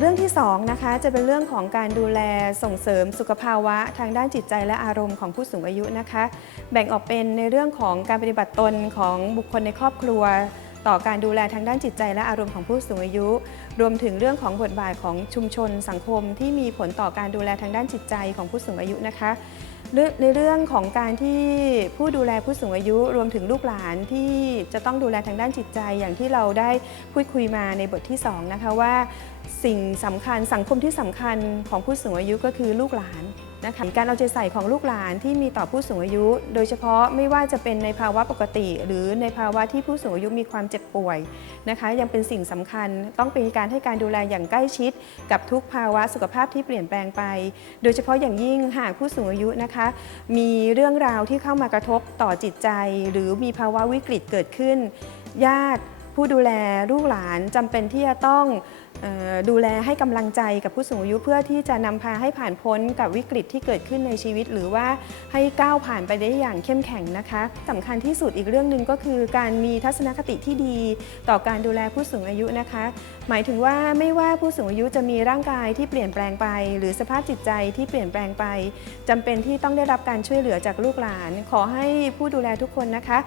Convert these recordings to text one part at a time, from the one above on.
เรื่องที่2นะคะจะเป็นเรื่องของการดูแลส่งเสริมสุขภาวะทางด้านจิตใจและอารมณ์ของผู้สูงอายุนะคะ แบ่งออกเป็นในเรื่องของการปฏิบัติตนของบุคคลในครอบครัว ต่อการดูแลทางด้านจิตใจและอารมณ์ของผู้สูงอายุ รวมถึงเรื่องของบทบาทของชุมชนสังคม ที่มีผลต่อการดูแลทางด้านจิตใจของผู้สูงอายุนะคะในเรื่องของการที่ผู้ดูแลผู้สูงอายุรวมถึงลูกหลานที่จะต้องดูแลทางด้านจิตใจอย่างที่เราได้พูดคุยมาในบทที่สองนะคะว่าสิ่งสำคัญสังคมที่สำคัญของผู้สูงอายุก็คือลูกหลาน นะคะการเอาใจใส่ของลูกหลานที่มีต่อผู้สูงอายุ โดยเฉพาะไม่ว่าจะเป็นในภาวะปกติ หรือในภาวะที่ผู้สูงอายุมีความเจ็บป่วยนะคะ ยังเป็นสิ่งสำคัญต้องเป็นการให้การดูแลอย่างใกล้ชิด กับทุกภาวะสุขภาพที่เปลี่ยนแปลงไป โดยเฉพาะอย่างยิ่งหากผู้สูงอายุนะคะ มีเรื่องราวที่เข้ามากระทบต่อจิตใจ หรือมีภาวะวิกฤตเกิดขึ้น ญาติผู้ดูแลลูกหลานจำเป็นที่จะต้อง ดูแลให้กำลังใจกับผู้สูงอายุเพื่อที่จะนำพาให้ผ่านพ้นกับวิกฤตที่เกิดขึ้นในชีวิต หรือว่าให้ก้าวผ่านไปได้อย่างเข้มแข็งนะคะสำคัญที่สุดอีกเรื่องหนึ่งก็คือการมีทัศนคติที่ดีต่อการดูแลผู้สูงอายุนะคะ หมายถึงว่าไม่ว่าผู้สูงอายุจะมีร่างกายที่เปลี่ยนแปลงไป หรือสภาพจิตใจที่เปลี่ยนแปลงไปจำเป็นที่ต้องได้รับการช่วยเหลือจากลูกหลาน ขอให้ผู้ดูแลทุกคนนะคะ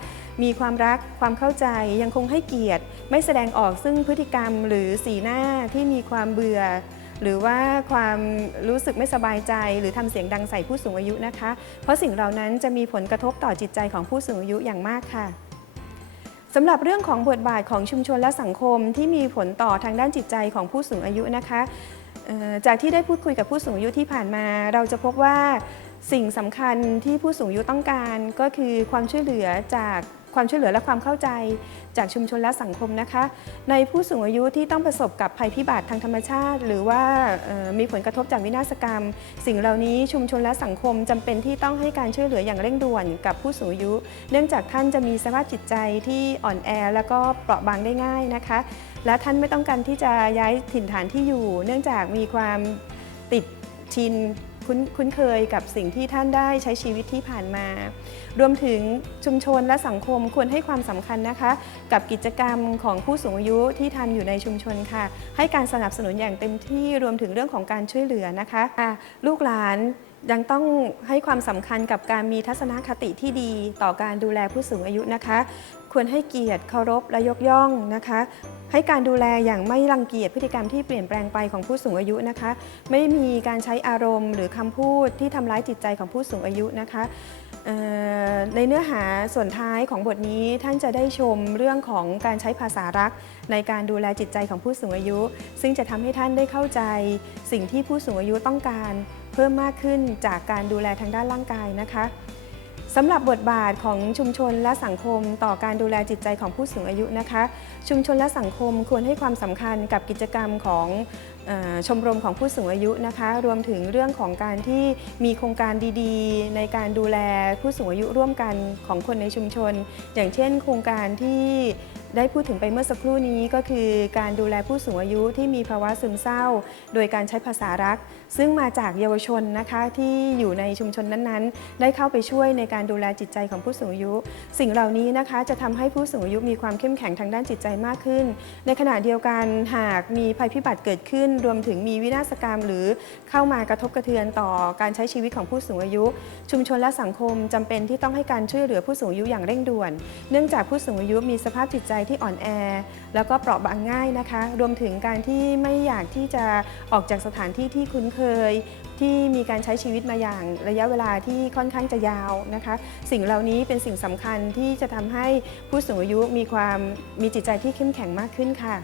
มีความรักความเข้าใจยังคงให้เกียรติ ไม่แสดงออกซึ่งพฤติกรรมหรือสีหน้าที่มีความเบื่อ หรือว่าความรู้สึกไม่สบายใจ หรือทำเสียงดังใส่ผู้สูงอายุนะคะ เพราะสิ่งเหล่านั้นจะมีผลกระทบต่อจิตใจของผู้สูงอายุอย่างมากค่ะสำหรับเรื่องของบทบาทของชุมชนและสังคมที่มีผลต่อทางด้านจิตใจของผู้สูงอายุนะคะจากที่ได้พูดคุยกับผู้สูงอายุที่ผ่านมา เราจะพบว่าสิ่งสำคัญที่ผู้สูงอายุต้องการก็คือความช่วยเหลือจาก ความช่วยเหลือและความเข้าใจจากชุมชนและสังคมนะคะ ในผู้สูงอายุที่ต้องประสบกับภัยพิบัติทางธรรมชาติ หรือว่ามีผลกระทบจากวินาศกรรม สิ่งเหล่านี้ชุมชนและสังคมจำเป็นที่ต้องให้การช่วยเหลืออย่างเร่งด่วนกับผู้สูงอายุ เนื่องจากท่านจะมีสภาพจิตใจที่อ่อนแอแล้วก็เปราะบางได้ง่ายนะคะ และท่านไม่ต้องการที่จะย้ายถิ่นฐานที่อยู่ เนื่องจากมีความติดชิน คุ้นคุ้นเคยกับสิ่งที่ท่านได้ใช้ชีวิตที่ผ่านมา รวมถึงชุมชนและสังคมควรให้ความสำคัญนะคะ กับกิจกรรมของผู้สูงอายุที่ทำอยู่ในชุมชนค่ะ ให้การสนับสนุนอย่างเต็มที่รวมถึงเรื่องของการช่วยเหลือนะคะะลูกหลานยังต้องให้ความสำคัญกับการมีทัศนคติที่ดีต่อการดูแลผู้สูงอายุนะคะ ควรให้เกียรติเคารพและยกย่องนะคะ ให้การดูแลอย่างไม่รังเกียจพฤติกรรมที่เปลี่ยนแปลงไปของผู้สูงอายุนะคะ ไม่มีการใช้อารมณ์ หรือคำพูดที่ทำร้ายจิตใจของผู้สูงอายุนะคะในเนื้อหาส่วนท้ายของบทนี้ท่านจะได้ชมเรื่องของการใช้ภาษารัก ในการดูแลจิตใจของผู้สูงอายุ ซึ่งจะทำให้ท่านได้เข้าใจ สิ่งที่ผู้สูงอายุต้องการ เพิ่มมากขึ้นจากการดูแลทางด้านร่างกายนะคะ สำหรับบทบาทของชุมชนและสังคมต่อการดูแลจิตใจของผู้สูงอายุนะคะ ชุมชนและสังคมควรให้ความสำคัญกับกิจกรรมของอชมรมของผู้สูงอายุนะคะ รวมถึงเรื่องของการที่มีโครงการดีๆ ในการดูแลผู้สูงอายุร่วมกันของคนในชุมชน อย่างเช่น โครงการที่ ได้พูดถึงไปเมื่อสักครู่นี้ก็คือการดูแลผู้สูงอายุที่มีภาวะซึมเศร้า โดยการใช้ภาษารัก ซึ่งมาจากเยาวชนนะคะที่อยู่ในชุมชนนั้นๆ ได้เข้าไปช่วยในการดูแลจิตใจของผู้สูงอายุ สิ่งเหล่านี้นะคะจะทำให้ผู้สูงอายุมีความเข้มแข็งทางด้านจิตใจมากขึ้น ในขณะเดียวกันหากมีภัยพิบัติเกิดขึ้น รวมถึงมีวินาศกรรม หรือเข้ามากระทบกระเทือนต่อการใช้ชีวิตของผู้สูงอายุ ชุมชนและสังคมจำเป็นที่ต้องให้การช่วยเหลือผู้สูงอายุอย่างเร่งด่วน เนื่องจากผู้สูงอายุมีสภาพจิตใจที่อ่อนแอ แล้วก็เปราะบางง่ายนะคะ รวมถึงการที่ไม่อยากที่จะออกจากสถานที่ที่คุ้นเคย ที่มีการใช้ชีวิตมาอย่างระยะเวลาที่ค่อนข้างจะยาวนะคะ สิ่งเหล่านี้เป็นสิ่งสำคัญที่จะทำให้ผู้สูงอายุมีความมีจิตใจที่เข้มแข็งมากขึ้นค่ะ